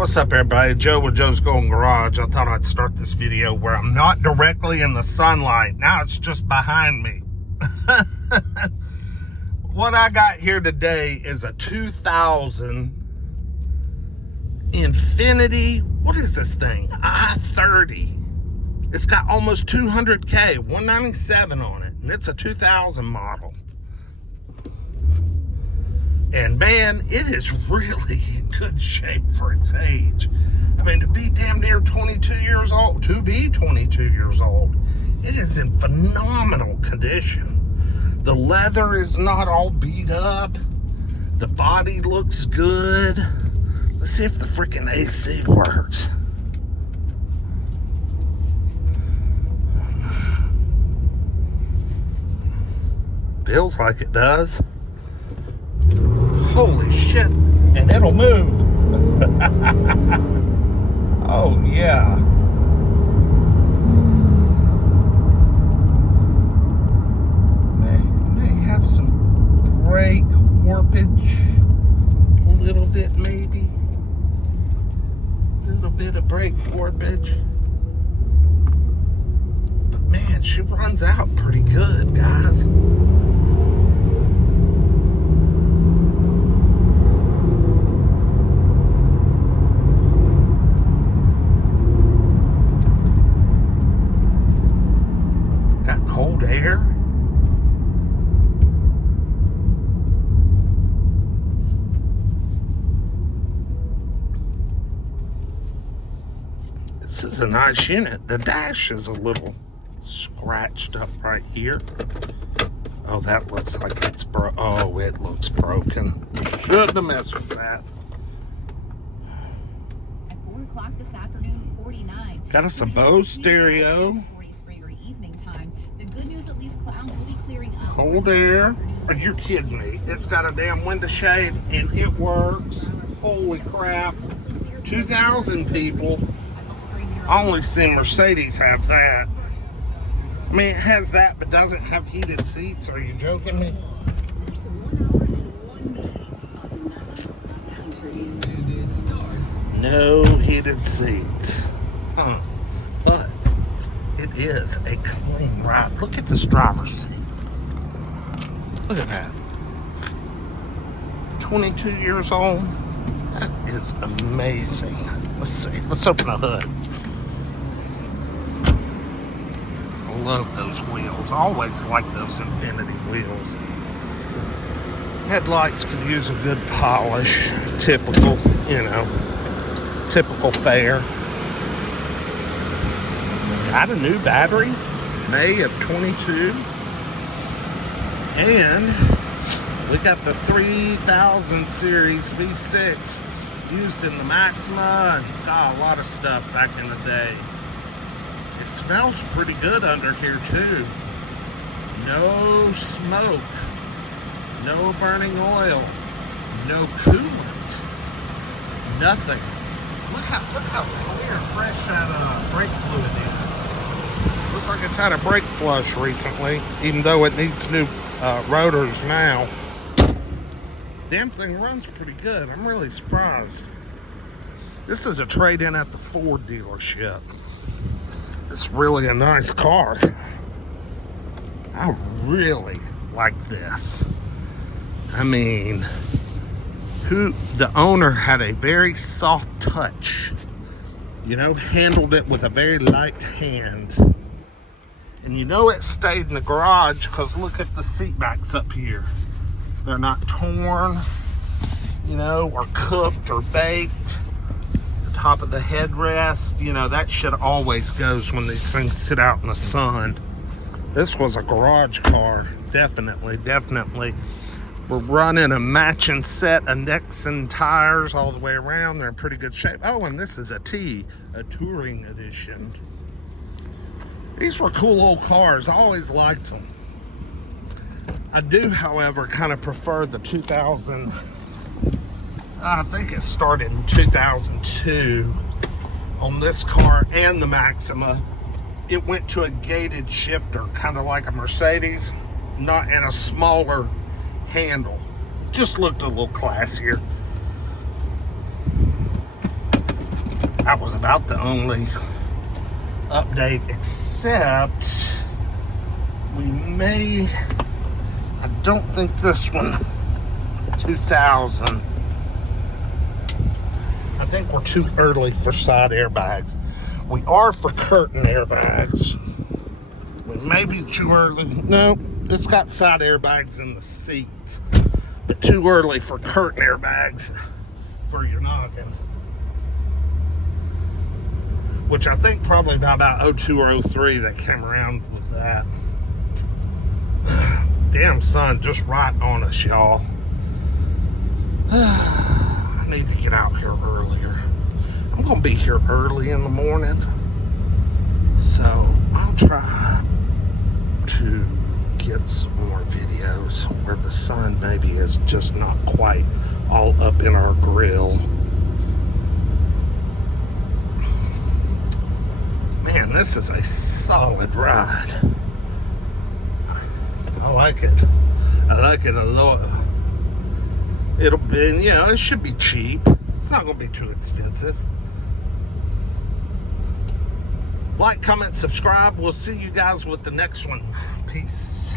What's up, everybody? Joe with Joe's Golden Garage. I thought I'd start this video where I'm not directly in the sunlight. Now it's just behind me. What I got here today is a 2000 Infiniti. What is this thing? i30. It's got almost 200K, 197 on it, and it's a 2000 model. And man, it is really in good shape for its age. I mean, to be damn near 22 years old, it is in phenomenal condition. The leather is not all beat up. The body looks good. Let's see if the freaking AC works. Feels like it does. Holy shit, and it'll move. Oh yeah. May have some brake warpage, a little bit maybe. A little bit of brake warpage. But man, she runs out pretty good, guys. Cold air. This is a nice unit. The dash is a little scratched up right here. Oh, that looks like it's oh, it looks broken. Shouldn't have messed with that. At 4 o'clock this afternoon, 49. Got us a Bose stereo. Cold air. Are you kidding me? It's got a damn window shade and it works. Holy crap. 2,000 people. I only seen Mercedes have that. I mean, it has that but doesn't have heated seats. Are you joking me? No heated seats. But it is a clean ride. Look at this driver's seat. Look at that. 22 years old. That is amazing. Let's see. Let's open the hood. I love those wheels. I always like those Infiniti wheels. Headlights could use a good polish. Typical, typical fare. Got a new battery. May of 22. And we got the 3000 series V6 used in the Maxima and a lot of stuff back in the day. It smells pretty good under here too. No smoke, no burning oil, no coolant, nothing. Look how clear and fresh that brake fluid is. Looks like it's had a brake flush recently, even though it needs new rotors now. Damn thing runs pretty good. I'm really surprised. This is a trade-in at the Ford dealership. It's really a nice car. I really like this. I mean, the owner had a very soft touch. Handled it with a very light hand. And it stayed in the garage because look at the seat backs up here. They're not torn, or cooked or baked. The top of the headrest, that shit always goes when these things sit out in the sun. This was a garage car, definitely. We're running a matching set of Nexen tires all the way around. They're in pretty good shape. Oh, and this is a touring edition. These were cool old cars. I always liked them. I do, however, kind of prefer the 2000. I think it started in 2002 on this car and the Maxima. It went to a gated shifter, kind of like a Mercedes, not in a smaller handle. Just looked a little classier. That was about the only update, except we may, I don't think this one, 2000. I think we're too early for side airbags. We are for curtain airbags. We may be too early. No, it's got side airbags in the seats, but too early for curtain airbags for your noggin. Which I think probably about 02 or 03 they came around with that. Damn sun just right on us, y'all. I need to get out here earlier. I'm gonna be here early in the morning, so I'll try to get some more videos where the sun maybe is just not quite all up in our grill. Man, this is a solid ride. I like it. I like it a lot. It'll be, you know, it should be cheap. It's not going to be too expensive. Like, comment, subscribe. We'll see you guys with the next one. Peace.